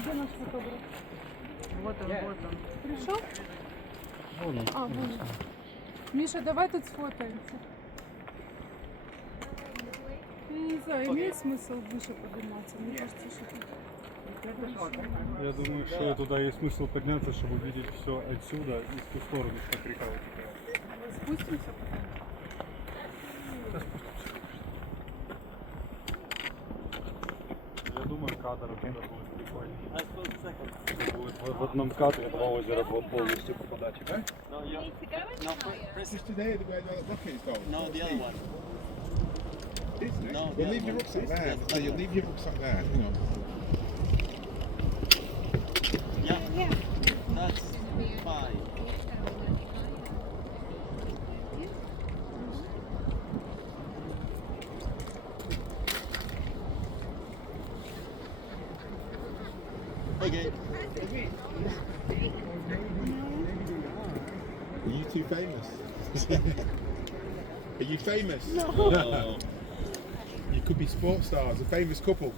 Где наш фотограф? Вот он, вот он. Пришел? Вон он. А, вон он. Миша, давай тут сфотаемся. Я не знаю, имеет смысл выше подниматься? Мне кажется, что тут... Я думаю, что туда есть смысл подняться, чтобы увидеть все отсюда и в ту сторону, как река вытекает. Спустимся потом? Я думаю, кадр оттуда будет прикольный. Будет в одном кадре два озера полностью попадать. Just today, the way the rocket is going. No, the other one. Isn't it? No, Well, the leave other your one. rucksack there. Yes. No, you leave your rucksack there. Hang on. Yeah. That's fine. Okay. Are you two famous? Are you famous? No. You could be sports stars, a famous couple.